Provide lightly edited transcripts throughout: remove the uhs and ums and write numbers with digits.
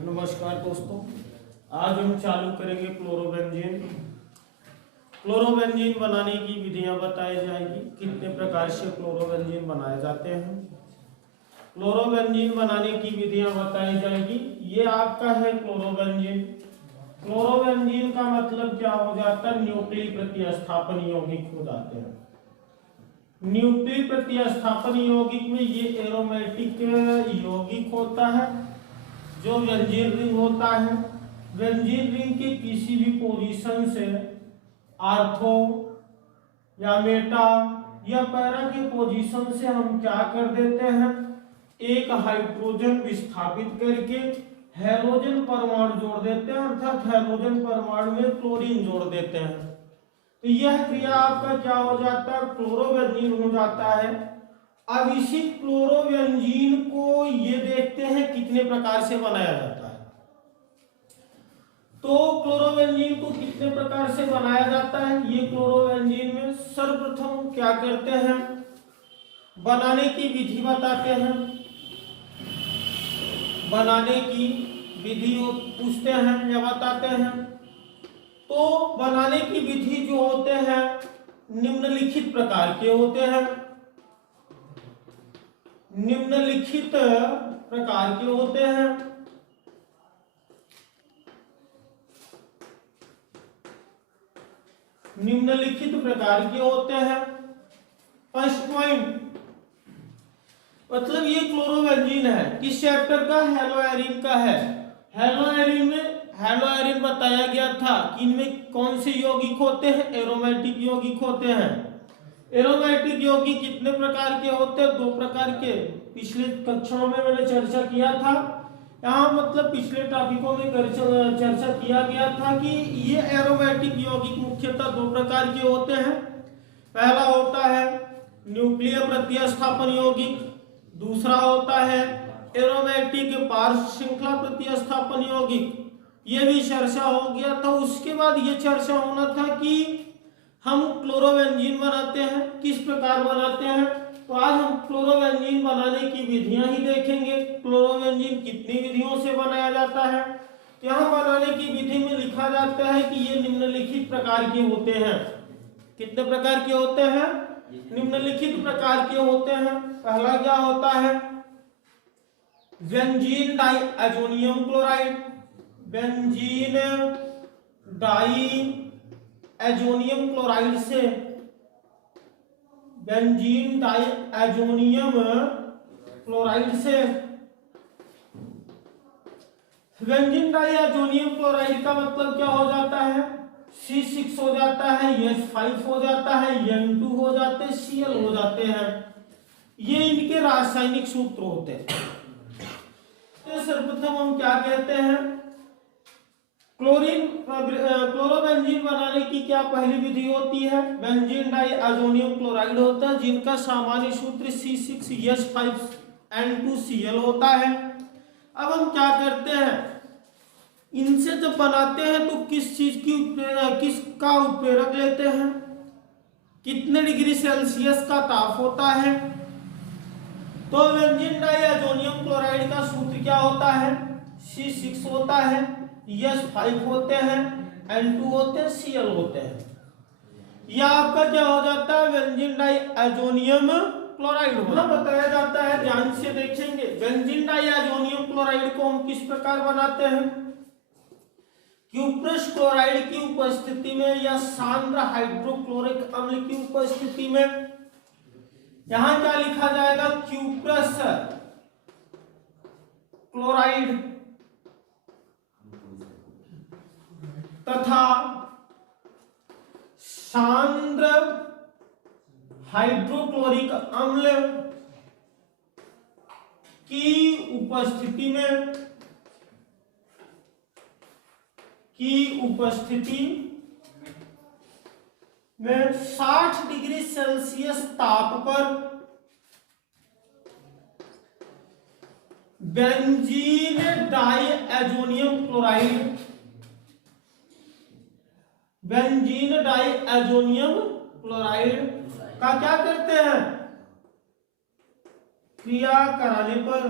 नमस्कार दोस्तों, आज हम चालू करेंगे क्लोरोबेंजीन। क्लोरोबेंजीन बनाने की विधियां बताई जाएगी, कितने प्रकार से क्लोरोबेंजीन बनाए जाते हैं। क्लोरोबेंजीन बनाने की विधियां बताई जाएगी। ये आपका है क्लोरोबेंजीन। क्लोरोबेंजीन का मतलब क्या हो जाता है? न्यूक्लिक प्रतिस्थापन यौगिक हो जाते हैं। न्यूक्लिक प्रतिस्थापन यौगिक में ये एरोमेटिक यौगिक होता है जो बेंजीन रिंग होता है। बेंजीन रिंग के किसी भी पोजीशन से आर्थो या मेटा या पैरा के पोजीशन से हम क्या कर देते हैं, एक हाइड्रोजन विस्थापित करके हैलोजन परमाणु जोड़ देते हैं, अर्थात हैलोजन परमाणु में क्लोरीन जोड़ देते हैं। तो यह क्रिया आपका क्या हो जाता है? क्लोरोबेंजीन हो जाता है। अब इसी क्लोरोबेंजीन को ये देखते हैं कितने प्रकार से बनाया जाता है। तो क्लोरोबेंजीन को कितने प्रकार से बनाया जाता है? ये क्लोरोबेंजीन में सर्वप्रथम क्या करते हैं, बनाने की विधि बताते हैं। बनाने की विधि पूछते हैं या बताते हैं। तो बनाने की विधि जो होते हैं निम्नलिखित प्रकार के होते हैं। निम्नलिखित प्रकार के होते हैं। निम्नलिखित प्रकार के होते हैं। फर्स्ट पॉइंट, मतलब ये क्लोरोबेंजीन है, किस चैप्टर का? हेलोएरिन का है। हेलोएरिन में हेलोएरिन बताया गया था कि इनमें कौन से यौगिक होते हैं? एरोमेटिक यौगिक होते हैं। एरोमेटिक यौगिक कितने प्रकार के होते हैं? दो प्रकार के। पिछले कक्षाओं में मैंने चर्चा किया था। यहाँ मतलब पिछले टॉपिकों में चर्चा किया गया था कि ये एरोमेटिक यौगिक मुख्यतः दो प्रकार के होते हैं। पहला होता है न्यूक्लियर प्रतिस्थापन यौगिक, दूसरा होता है एरोमेटिक पार्श्व श्रृंखला प्रतिस्थापन यौगिक। ये भी चर्चा हो गया था। उसके बाद ये चर्चा होना था कि हम क्लोरोबेंजीन बनाते हैं, किस प्रकार बनाते हैं। तो आज हम क्लोरोबेंजीन बनाने की विधियां ही देखेंगे। क्लोरोबेंजीन कितनी विधियों से बनाया जाता है। यहाँ बनाने की विधि में लिखा जाता है कि ये निम्नलिखित प्रकार के होते हैं। कितने प्रकार के होते हैं? निम्नलिखित प्रकार के होते हैं। पहला क्या होता है? Benzene diazonium chloride. Benzene diazonium chloride से बेंजीन डाइएजोनियम क्लोराइड से बेंजीन डाइएजोनियम क्लोराइड का मतलब क्या हो जाता है? C6 हो जाता है, H5 हो जाता है, N2 हो जाते हैं, Cl हो जाते हैं। ये इनके रासायनिक सूत्र होते हैं। तो सर्वप्रथम हम क्या कहते हैं, क्लोरोबेंजीन बनाने की क्या पहली विधि होती है? बेंजीन डाइएजोनियम क्लोराइड होता है जिनका सामान्य सूत्र C6H5N2Cl होता है। अब हम क्या करते हैं, इनसे जब बनाते हैं तो किसका उत्प्रेरक लेते हैं, कितने डिग्री सेल्सियस का ताप होता है। तो बेंजीन डाइएजोनियम क्लोराइड का सूत्र क्या होता है? C6 होता है, H5 होते हैं, N2 होते हैं, Cl होते हैं। यह आपका क्या हो जाता है? बेंजीन डाइएजोनियम क्लोराइड होना बताया जाता है। ध्यान से देखेंगे, बेंजीन डाइएजोनियम क्लोराइड को हम किस प्रकार बनाते हैं? क्यूप्रस क्लोराइड की उपस्थिति में या सांद्र हाइड्रोक्लोरिक अम्ल की उपस्थिति में। यहां क्या लिखा जाएगा? क्यूप्रस क्लोराइड तथा सांद्र हाइड्रोक्लोरिक अम्ल की उपस्थिति में 60 डिग्री सेल्सियस ताप पर बेंजीन डाइएजोनियम क्लोराइड का क्या करते हैं? क्रिया कराने पर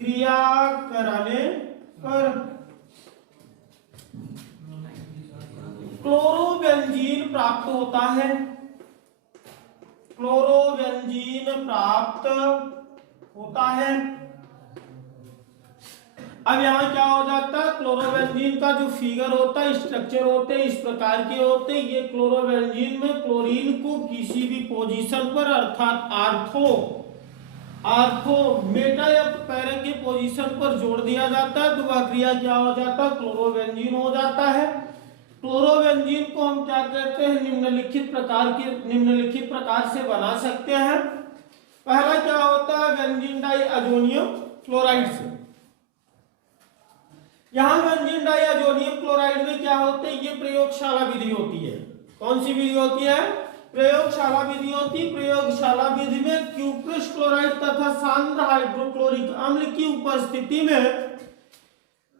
क्रिया कराने पर क्लोरोबेंजीन प्राप्त होता है। क्लोरोबेंजीन प्राप्त होता है। अब यहाँ क्या हो जाता है, क्लोरोबेंजीन का जो फिगर होता है, स्ट्रक्चर होते हैं, इस प्रकार के होते हैं। ये क्लोरोबेंजीन में क्लोरीन को किसी भी पोजीशन पर अर्थात आर्थो मेटा या पैरा के पोजीशन पर जोड़ दिया जाता है, तो वह क्रिया क्या हो जाता है, क्लोरोबेंजीन हो जाता है। क्लोरोबेंजीन को हम क्या कहते हैं, निम्नलिखित प्रकार से बना सकते हैं। पहला क्या होता है, बेंजीन डाइअजोनियम क्लोराइड से। यहां बेंजीन डाइअजोनियम क्लोराइड में क्या होते हैं, ये प्रयोगशाला विधि होती है। कौन सी विधि होती है, प्रयोगशाला विधि होती है। प्रयोगशाला विधि में क्यूप्रस क्लोराइड तथा सांद्र हाइड्रोक्लोरिक अम्ल की उपस्थिति में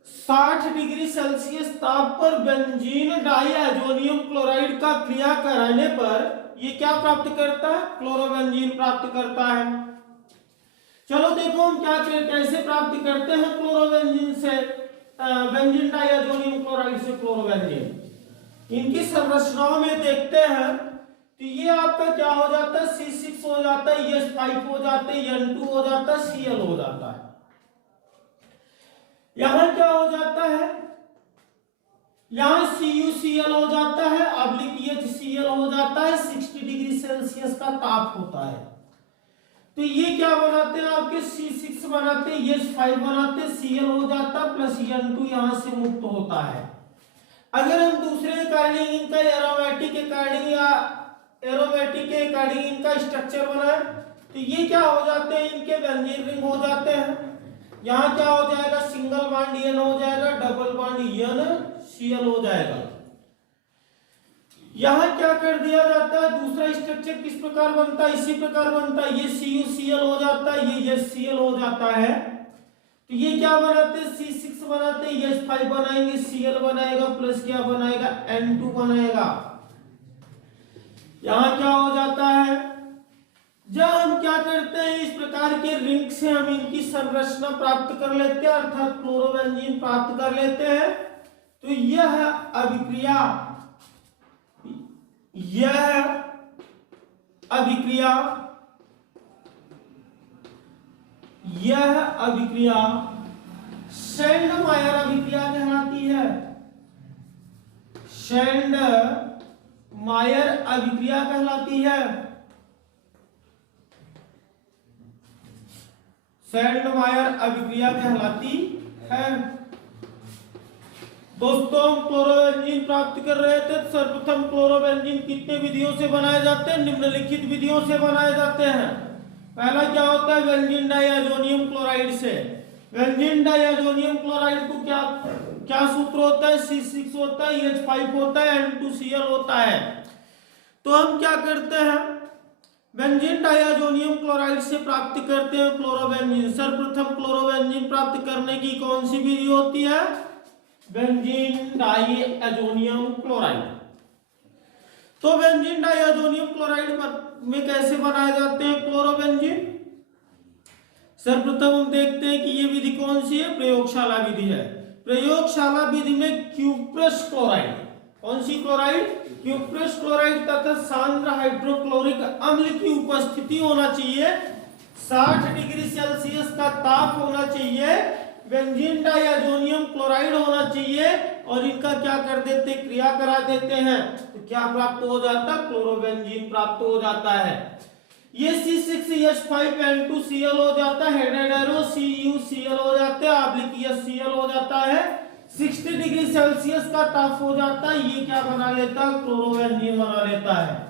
60 डिग्री सेल्सियस ताप पर बेंजीन डाइअजोनियम क्लोराइड का क्रिया कराने पर ये क्या प्राप्त करता है, क्लोरोबेंजीन प्राप्त करता है। चलो देखो हम क्या कैसे प्राप्त करते हैं क्लोरोबेंजीन से, बेंजीन डाइअजोनियम क्लोराइड से क्लोरोबेंजीन। इनकी संरचनाओं में देखते हैं तो ये आपका क्या हो जाता है, C6 हो जाता है, S5 हो जाता है, N2 हो जाता है, Cl हो जाता है। यहां क्या हो जाता है, यहां CuCl हो जाता है, HCl हो जाता है। 60 डिग्री सेल्सियस का ताप होता है। तो ये क्या बनाते हैं, आपके C6 बनाते हैं, S5 बनाते हैं, Cl हो जाता है, प्लस N2 यहां से मुक्त होता है। अगर हम दूसरे अकॉर्डिंग इनका एरोमेटिक के अकॉर्डिंग इनका स्ट्रक्चर बनाए तो ये क्या हो जाते हैं, इनके बेंजीन रिंग हो जाते हैं। यहां क्या हो जाएगा, सिंगल बॉन्ड N हो जाएगा, डबल बॉन्ड NCl हो जाएगा। यहां क्या कर दिया जाता है, दूसरा स्ट्रक्चर किस प्रकार बनता है, इसी प्रकार बनता है। ये CuCl हो जाता है, ये HCl हो जाता है। तो ये क्या बनाते हैं, C6 बनाते हैं, H5 बनाएंगे, Cl बनाएगा, प्लस क्या बनाएगा, N2 बनाएगा। यहां क्या हो जाता है, जब हम क्या करते हैं, इस प्रकार के रिंग से हम इनकी संरचना प्राप्त कर लेते हैं, अर्थात क्लोरोबेंजीन प्राप्त कर लेते हैं। तो यह अभिक्रिया शेंडमायर अभिक्रिया कहलाती है। शेंडमायर अभिक्रिया कहलाती है। शेंडमायर अभिक्रिया कहलाती है। दोस्तों हम क्लोरोबेंजीन प्राप्त कर रहे थे। सर्वप्रथम क्लोरोबेंजीन कितने विधियों से बनाए जाते हैं, निम्नलिखित विधियों से बनाए जाते हैं। पहला क्या होता है, बेंजीन डाइअजोनियम क्लोराइड से। बेंजीन डाइअजोनियम क्लोराइड को क्या सूत्र होता है, C6 होता है, H5 होता है, N2Cl होता है। तो हम क्या करते हैं, बेंजीन डाइअजोनियम क्लोराइड से प्राप्त करते हैं क्लोरोबेंजीन। सर्वप्रथम क्लोरोबेंजीन प्राप्त करने की कौन सी विधि होती है, बेंजीन डाइअजोनियम क्लोराइड। तो बेंजीन डाइअजोनियम क्लोराइड में कैसे बनाए जाते हैं क्लोरोबेंजीन। सर्वप्रथम हम देखते हैं कि ये विधि कौन सी है, प्रयोगशाला विधि है। प्रयोगशाला विधि में क्यूप्रस क्लोराइड, कौन सी क्लोराइड, क्यूप्रस क्लोराइड तथा सांद्र हाइड्रोक्लोरिक अम्ल की उपस्थिति होना चाहिए। 60 डिग्री सेल्सियस का ताप होना चाहिए। बेंजीन डाइअजोनियम क्लोराइड होना चाहिए और इनका क्या कर देते, क्रिया करा देते हैं। तो क्या प्राप्त हो जाता है, क्लोरोबेंजीन प्राप्त हो जाता है। ये C6H5 N2Cl हो जाता है, हेडेड एरो CuCl हो जाता है, HCl हो जाता है। 60 डिग्री सेल्सियस का ताप हो जाता है। ये क्या बना लेता है, क्लोरोबेंजीन बना लेता है।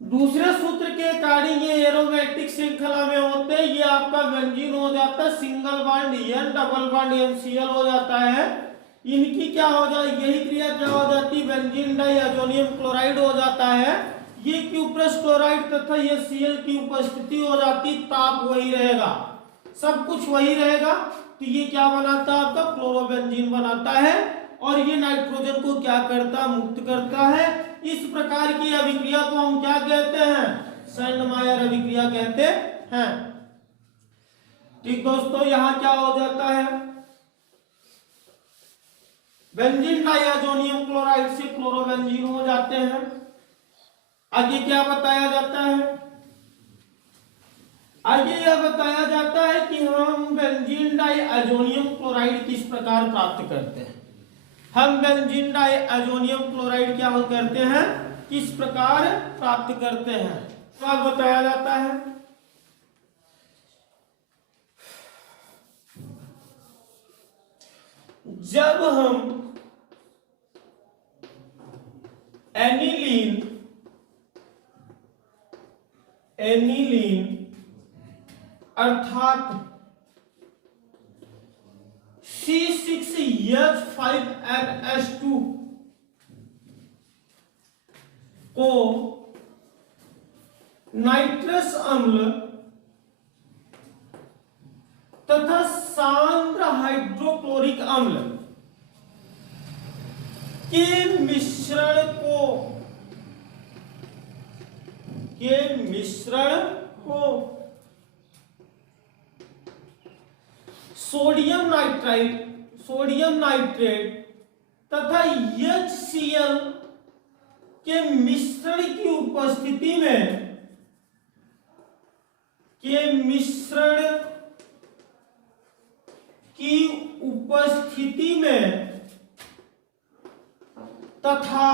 दूसरे सूत्र के अकॉर्डिंग ये एरोमेटिक श्रृंखला में होते हैं। ये आपका बेंजीन हो जाता है, single bond N, double bond NCl हो जाता है। इनकी क्या हो जाए, यही क्रिया क्या हो जाती है, बेंजीन डाइअजोनियम क्लोराइड हो जाता है। ये क्यूप्रस क्लोराइड तथा ये Cl की उपस्थिति हो जाती, ताप वही रहेगा, सब कुछ वही रहेगा। तो ये क्या बनाता है, आपका क्लोरोबेंजीन बनाता है और ये नाइट्रोजन को क्या करता, मुक्त करता है। इस प्रकार की अभिक्रिया को हम क्या कहते हैं, शेंडमायर अभिक्रिया कहते हैं। ठीक दोस्तों, यहां क्या हो जाता है, बेंजीन डाइअजोनियम क्लोराइड से क्लोरोबेंजीन हो जाते हैं। आगे क्या बताया जाता है, आगे यह बताया जाता है कि हम बेंजीन डाइअजोनियम क्लोराइड किस प्रकार प्राप्त करते हैं। हम बेंजीन डाइअजोनियम क्लोराइड क्या करते हैं, किस प्रकार प्राप्त करते हैं, तो अब बताया जाता है। जब हम एनिलीन अर्थात C6H5NH2 को नाइट्रस अम्ल तथा सांद्र हाइड्रोक्लोरिक अम्ल के मिश्रण को सोडियम नाइट्रेट तथा HCl के मिश्रण की उपस्थिति में तथा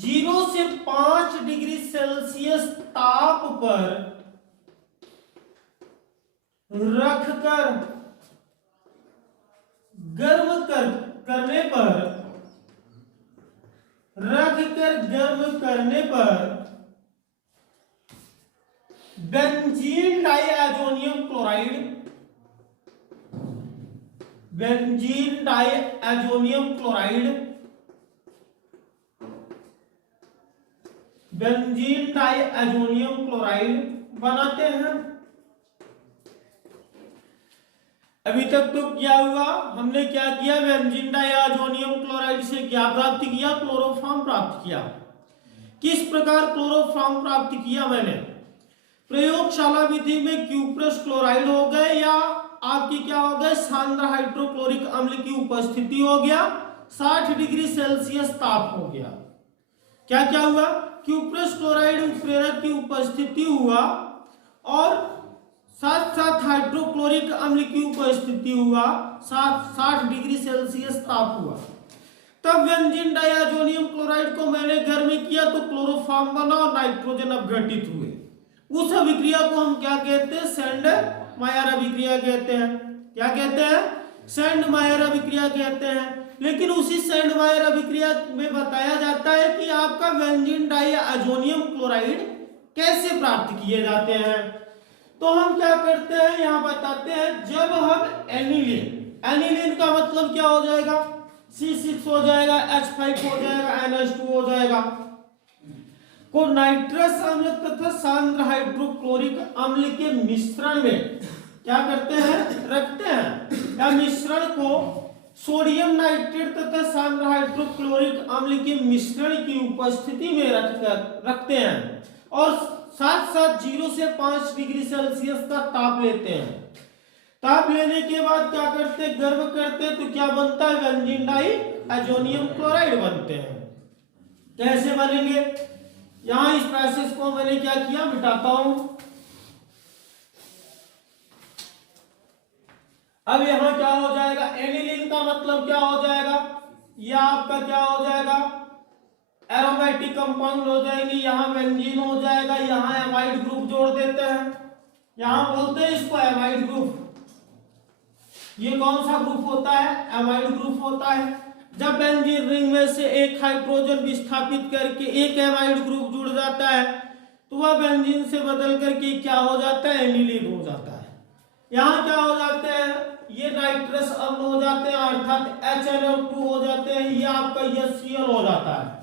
0 से 5 डिग्री सेल्सियस ताप पर रखकर गर्म करने पर बेंजीन डाइअजोनियम क्लोराइड बनाते हैं। अभी तक तो क्या हुआ, हमने क्या किया, बेंजीन डाइअजोनियम क्लोराइड से क्या प्राप्त किया, क्लोरोफॉर्म प्राप्त किया। किस प्रकार क्लोरोफॉर्म प्राप्त किया मैंने, प्रयोगशाला विधि में क्यूप्रस क्लोराइड हो गए या आपकी क्या हो गए, सांद्र हाइड्रोक्लोरिक अम्ल की उपस्थिति हो गया, 60 डिग्री सेल्सियस ताप हो गया। क्या क्या हुआ, क्यूप्रस क्लोराइड उत्प्रेरक की उपस्थिति हुआ और साथ साथ हाइड्रोक्लोरिक अम्ल की उपस्थिति हुआ, 60 डिग्री सेल्सियस ताप हुआ। तब बेंजीन डाइअजोनियम क्लोराइड को मैंने गर्म किया तो क्लोरोफॉर्म बना और नाइट्रोजन अपघटित हुए। उस अभिक्रिया को हम क्या कहते हैं, सेंड-मायर अभिक्रिया कहते हैं। क्या कहते हैं, सेंड-मायर अभिक्रिया कहते हैं। लेकिन उसी सेंड-मायर अभिक्रिया में बताया जाता है कि आपका बेंजीन डाइअजोनियम क्लोराइड कैसे प्राप्त किए जाते हैं। तो हम क्या करते हैं, यहां बताते हैं, जब हम एनिलीन का मतलब क्या हो जाएगा, C6 हो जाएगा, H5 हो जाएगा, NH2 हो जाएगा, को नाइट्रस अम्ल तथा सांद्र हाइड्रोक्लोरिक अम्ल के मिश्रण में क्या करते हैं, रखते हैं। या मिश्रण को सोडियम नाइट्रेट तथा सांद्र हाइड्रोक्लोरिक अम्ल के मिश्रण की उपस्थिति में रखते हैं और साथ साथ 0 से 5 डिग्री सेल्सियस का ताप लेते हैं। ताप लेने के बाद क्या करते, गर्म करते, तो क्या बनता है, बेंजीन डाइअजोनियम क्लोराइड बनते हैं। कैसे बनेंगे, यहां इस प्रोसेस को मैंने क्या किया, मिटाता हूं। अब यहां क्या हो जाएगा, एनिलीन का मतलब क्या हो जाएगा, यह आपका क्या हो जाएगा, एरोमेटिक कंपाउंड हो जाएंगे। यहां बेंजीन हो जाएगा, यहां एमाइड ग्रुप जोड़ देते हैं, यहां बोलते हैं इसको एमाइड ग्रुप। ये कौन सा ग्रुप होता है, एमाइड ग्रुप होता है। जब बेंजीन रिंग में से एक हाइड्रोजन विस्थापित करके एक एमाइड ग्रुप जुड़ जाता है तो वह बेंजीन से बदल करके क्या हो जाता है, एनिलीन हो जाता है। यहां क्या हो जाते हैं, ये नाइट्रस अम्ल हो जाते हैं अर्थात HNO2 हो जाते हैं, ये आपका HCl हो जाता है।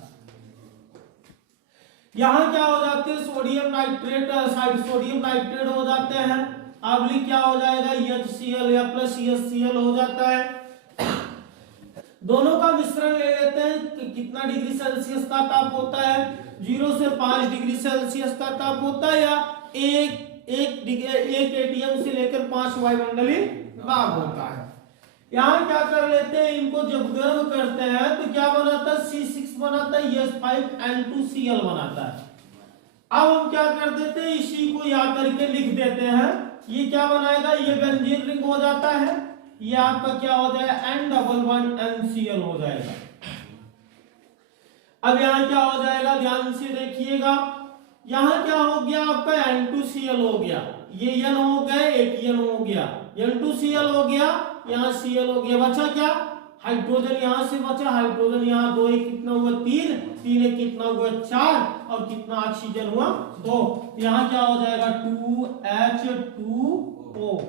यहां क्या हो जाते हैं, सोडियम नाइट्रेट हो जाते हैं, अम्ल क्या हो जाएगा, HCl या प्लस HCl हो जाता है। दोनों का मिश्रण ले लेते हैं, कितना डिग्री सेल्सियस का ताप होता है, 0 से 5 डिग्री सेल्सियस का ताप होता है या 1 एक एटीएम से लेकर 5 वायुमंडलीय दाब होता है। यहाँ क्या कर लेते हैं, इनको जब गर्म करते हैं तो क्या बनाता है, C6 बनाता है, S5N2Cl बनाता है। अब हम क्या कर देते हैं, इसी को यहाँ करके लिख देते हैं, ये क्या बनाएगा, ये बेंजीन रिंग हो जाता है, ये आपका क्या हो जाएगा, N11NCl हो जाएगा। अब यहाँ क्या हो जाएगा, ध्यान से देखिएगा, यहाँ क्या हो गया आपका N2Cl हो गया, ये N हो गए, एक N हो गया, N2Cl हो गया, यहाँ Cl हो गया, बचा क्या, हाइड्रोजन यहाँ से बचा, हाइड्रोजन यहाँ 2 एक कितना हुआ 3, 3 एक कितना हुआ 4, और कितना ऑक्सीजन हुआ 2, यहाँ क्या हो जाएगा 2H2O।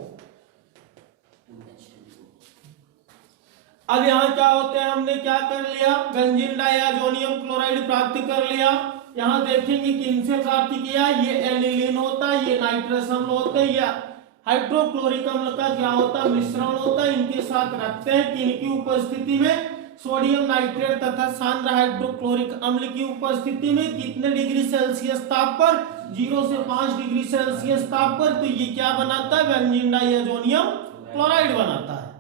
अब यहाँ क्या होते हैं, हमने क्या कर लिया, बेंजीन डाइअजोनियम क्लोराइड प्राप्त कर लिया। यहाँ देखेंगे किनसे प्राप्त किया, ये एनिलीन होता है, ये नाइट्रस अम्ल होते हैं, या हाइड्रोक्लोरिक अम्ल का क्या होता है, मिश्रण होता है, इनके साथ रखते हैं, किनकी उपस्थिति में, सोडियम नाइट्रेट तथा सांद्र हाइड्रोक्लोरिक अम्ल की उपस्थिति में, कितने डिग्री सेल्सियस ताप पर, 0 से 5 डिग्री सेल्सियस ताप पर। तो ये क्या बनाता है, बेंजीन डाइअजोनियम क्लोराइड बनाता है।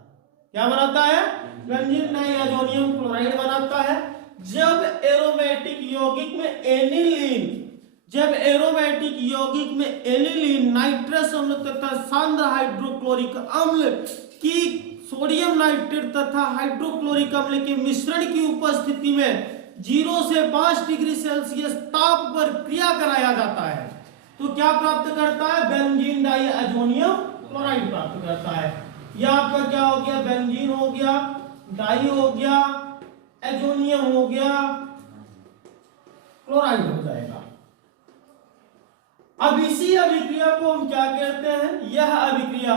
क्या बनाता है, बेंजीन डाइअजोनियम क्लोराइड बनाता है। जब एरोमेटिक यौगिक में एनिलीन, जब एरोमेटिक यौगिक में एनिलीन, नाइट्रस अम्ल तथा सांद्र हाइड्रोक्लोरिक अम्ल की सोडियम नाइट्रेट तथा हाइड्रोक्लोरिक अम्ल के मिश्रण की उपस्थिति में 0 से 5 डिग्री सेल्सियस ताप पर क्रिया कराया जाता है, तो क्या प्राप्त करता है, बेंजीन डाइअजोनियम क्लोराइड प्राप्त करता है। यह आपका क्या हो गया, बेंजीन हो गया, डाई हो गया, एजोनियम हो गया, क्लोराइड हो जाएगा। अब इसी अभिक्रिया को हम क्या कहते हैं, यह अभिक्रिया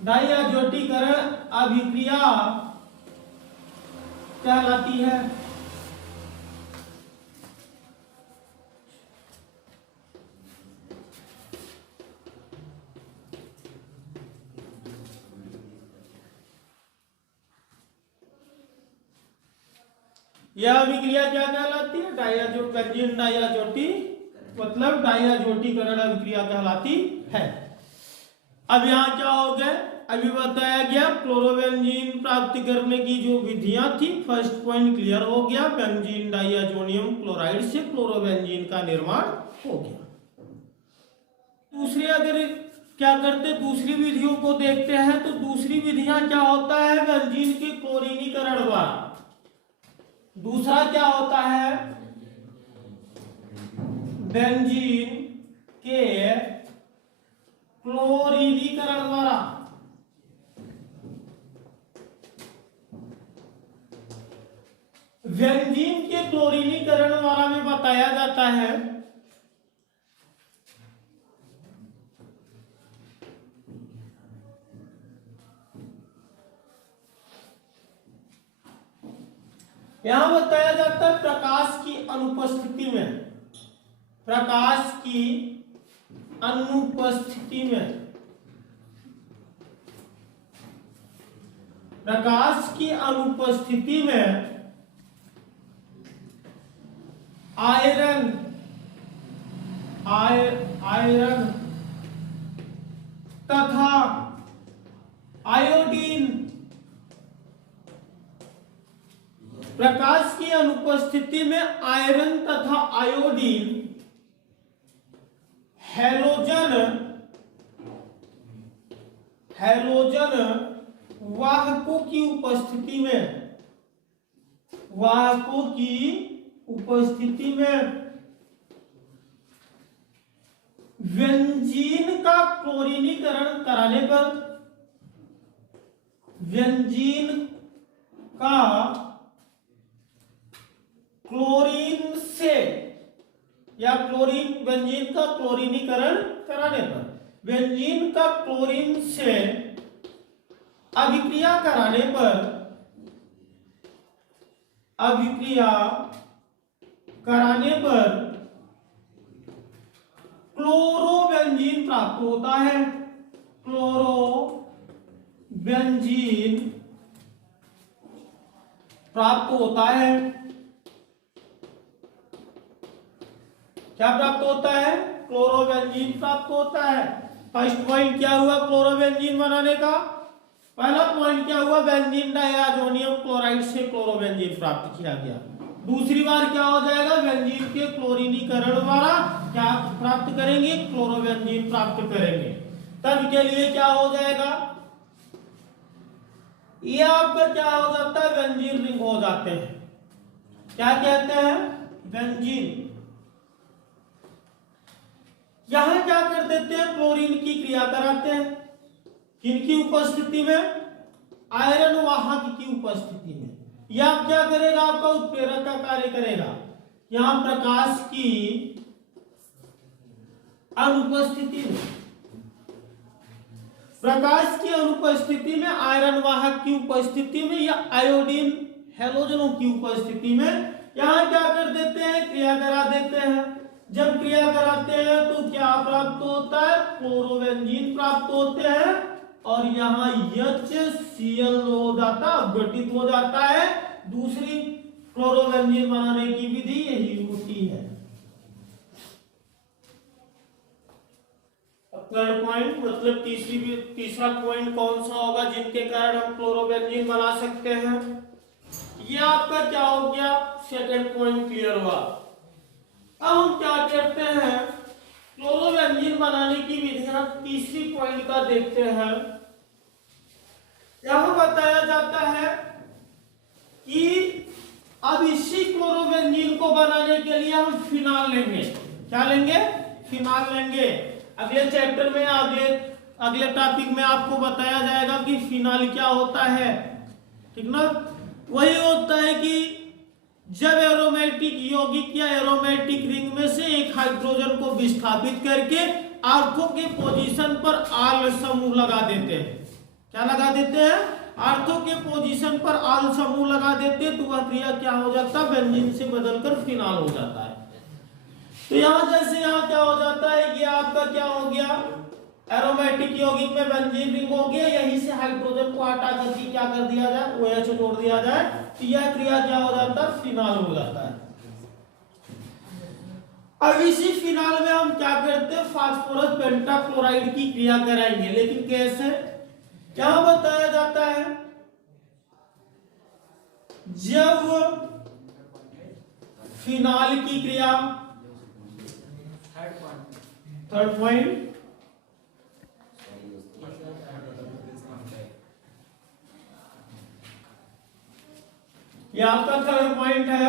डाई आयोडीकरण अभिक्रिया कहलाती है। यह अभिक्रिया क्या कहलाती है, बेंजीन डाइअजोटी मतलब डाइअजोटीकरण अभिक्रिया कहलाती है। अब यहाँ क्या हो गया, अभी बताया गया क्लोरोबेंजीन प्राप्त करने की जो विधियां थी, फर्स्ट पॉइंट क्लियर हो गया, बेंजीन डाइअजोनियम क्लोराइड से क्लोरोबेंजीन का निर्माण हो गया। दूसरी अगर क्या करते, दूसरी विधियों को देखते हैं, तो दूसरी विधियां क्या होता है, बेंजीन के क्लोरीनीकरण द्वारा। दूसरा क्या होता है, बेंजीन के क्लोरीनीकरण द्वारा। बेंजीन के क्लोरीनीकरण द्वारा में बताया जाता है यहां बताया जाता है प्रकाश की अनुपस्थिति में, प्रकाश की अनुपस्थिति में, प्रकाश की अनुपस्थिति में आयरन तथा आयोडीन, प्रकाश की अनुपस्थिति में आयरन तथा आयोडीन हैलोजन वाहकों की उपस्थिति में, वाहकों की उपस्थिति में बेंजीन का क्लोरीनीकरण कराने पर, बेंजीन का क्लोरीन से या बेंजीन का क्लोरीनीकरण कराने पर, बेंजीन का क्लोरीन से अभिक्रिया कराने पर, अभिक्रिया कराने पर क्लोरोबेंजीन प्राप्त होता है। क्लोरोबेंजीन प्राप्त होता है। क्या प्राप्त होता है? क्लोरोबेंजीन प्राप्त होता है। फर्स्ट पॉइंट क्या हुआ क्लोरोबेंजीन बनाने का? पहला पॉइंट क्या हुआ? बेंजीन डाइअमोनियम क्लोराइड से क्लोरोबेंजीन प्राप्त किया गया। दूसरी बार क्या हो जाएगा? बेंजीन के क्लोरीनीकरण द्वारा क्या प्राप्त करेंगे? क्लोरोबेंजीन प्राप्त करेंगे। तब के लिए क्या हो जाएगा? ये आपका क्या हो जाता है? बेंजीन रिंग हो जाते हैं। क्या कहते हैं? बेंजीन। यहां क्या कर देते हैं? क्लोरीन की क्रिया कराते हैं। किनकी उपस्थिति में? आयरन वाहक की उपस्थिति में। यह क्या करेगा? आपका उत्प्रेरक का कार्य करेगा। यहां प्रकाश की अनुपस्थिति में, प्रकाश की अनुपस्थिति में, आयरन वाहक की उपस्थिति में या आयोडीन हैलोजनों की उपस्थिति में यहां क्या कर देते हैं? क्रिया करा देते हैं। जब क्रिया कराते हैं तो क्या प्राप्त होता है? क्लोरोबेंजीन प्राप्त होते हैं और यहाँ HCl हो जाता, अपघटित हो जाता है। दूसरी क्लोरोबेंजीन बनाने की विधि यही होती है। थर्ड पॉइंट मतलब तीसरा पॉइंट कौन सा होगा जिनके कारण हम क्लोरोबेंजीन बना सकते हैं? ये आपका क्या हो गया? सेकंड पॉइंट क्लियर हुआ। अब हम क्या करते हैं? क्लोरोबेंजीन बनाने की विधियां तीसरी पॉइंट का देखते हैं। यहां बताया जाता है कि अब इसी क्लोरोबेंजीन को बनाने के लिए हम फिनाल लेंगे। क्या लेंगे? फिनाल लेंगे। अगले चैप्टर में अगले टॉपिक में आपको बताया जाएगा कि फिनाल क्या होता है। ठीक ना? वही होता है कि जब एरोमेटिक यौगिक या एरोमेटिक रिंग में से एक हाइड्रोजन को विस्थापित करके आर्थो के पोजीशन पर आल समूह लगा देते हैं। क्या लगा देते हैं? आर्थो के पोजीशन पर आल समूह लगा देते हैं तो वह क्रिया क्या हो जाता है? बेंजीन से बदलकर फिनाल हो जाता है। तो यहां जैसे यहां क्या हो जाता है? ये आपका क्या हो गया? एरोमेटिक यौगिक में बेंजीन रिंग हो गया। यहीं से हाइड्रोजन को हटा करके क्या कर दिया जाए? OH जोड़ दिया जाए तो यह क्रिया क्या हो जाता है? फिनाल हो जाता है। अब इसी फिनाल में हम क्या करते हैं? फास्फोरस पेंटाक्लोराइड की क्रिया कराएंगे। लेकिन कैसे? क्या बताया जाता है? जब फिनाल की क्रिया, थर्ड पॉइंट, ये आपका थर्ड पॉइंट है।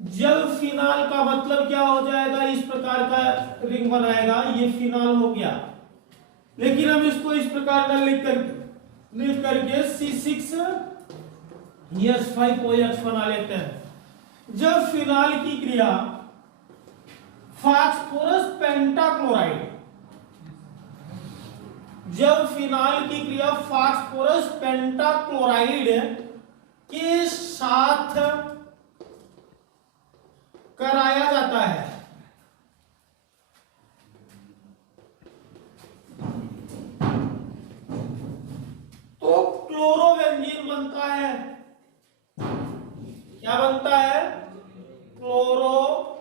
जब फिनाल का मतलब क्या हो जाएगा? इस प्रकार का रिंग बनाएगा। ये फिनाल हो गया। लेकिन हम इसको इस प्रकार का लिख करके C6H5OH बना लेते हैं। जब फिनाल की क्रिया फास्फोरस पेंटाक्लोराइड, जब फिनाल की क्रिया फास्फोरस पेंटाक्लोराइड के साथ कराया जाता है तो क्लोरोबेंजीन बनता है। क्या बनता है? क्लोरोबेंजीन।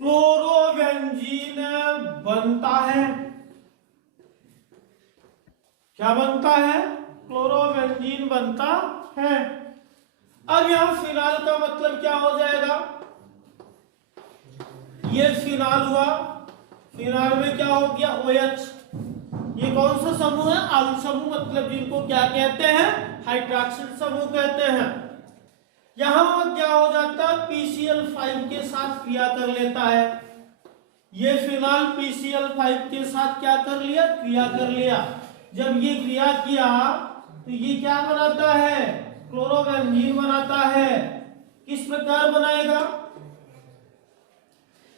क्लोरोबेंजीन बनता है। क्या बनता है? क्लोरोबेंजीन बनता है। अब यहां फिनाल का मतलब क्या हो जाएगा? ये फिनाल हुआ। फिनाल में क्या हो गया? OH। ये कौन सा समूह है? आल समूह, मतलब जिनको क्या कहते हैं? हाइड्रॉक्सिल समूह कहते हैं। यहां क्या हो जाता है? PCl5 के साथ क्रिया कर लेता है। ये फिनाल PCl5 के साथ क्या कर लिया? क्रिया कर लिया। जब ये क्रिया किया तो ये क्या बनाता है? क्लोरोबेंजीन बनाता है। किस प्रकार बनाएगा?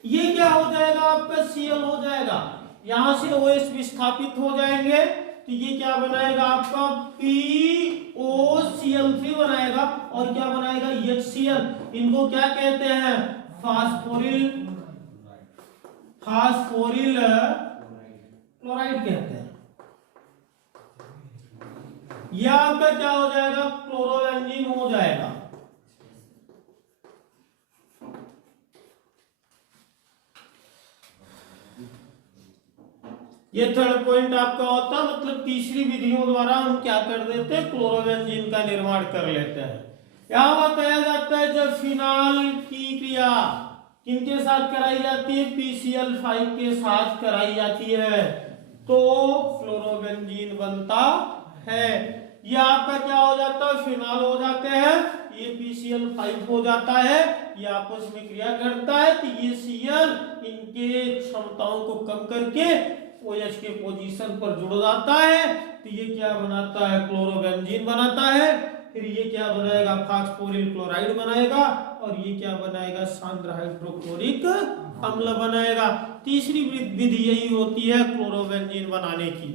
ये क्या हो जाएगा? आपका Cl हो जाएगा। यहां से OH विस्थापित हो जाएंगे तो ये क्या बनाएगा आपका POCl3 बनाएगा और क्या बनाएगा HCl। इनको क्या कहते हैं फास्फोरिल क्लोराइड कहते हैं। यह आपका क्या हो जाएगा क्लोरोबेंजीन हो जाएगा। ये थर्ड पॉइंट आपका होता मतलब तीसरी विधियों द्वारा हम क्या कर देते हैं क्लोरोबेंजीन का निर्माण कर लेते हैं। यहां बताया जाता है जब फिनाल की क्रिया किनके साथ कराई जाती है PCl5 के साथ कराई जाती है तो क्लोरोबेंजीन बनता है। ये आपका क्या हो जाता है फिनाल हो जाते हैं, ये PCl5 हो जाता है, ये आपस में क्रिया करता है तो ये Cl इनके क्षमताओं को कम करके OH के पोजीशन पर जुड़ जाता है तो ये क्या बनाता है क्लोरोबेंजीन बनाता है। फिर ये क्या बनाएगा फास्फोरिल क्लोराइड बनाएगा और ये क्या बनाएगा सांद्र हाइड्रोक्लोरिक अम्ल बनाएगा। तीसरी विधि यही होती है क्लोरोबेंजीन बनाने की।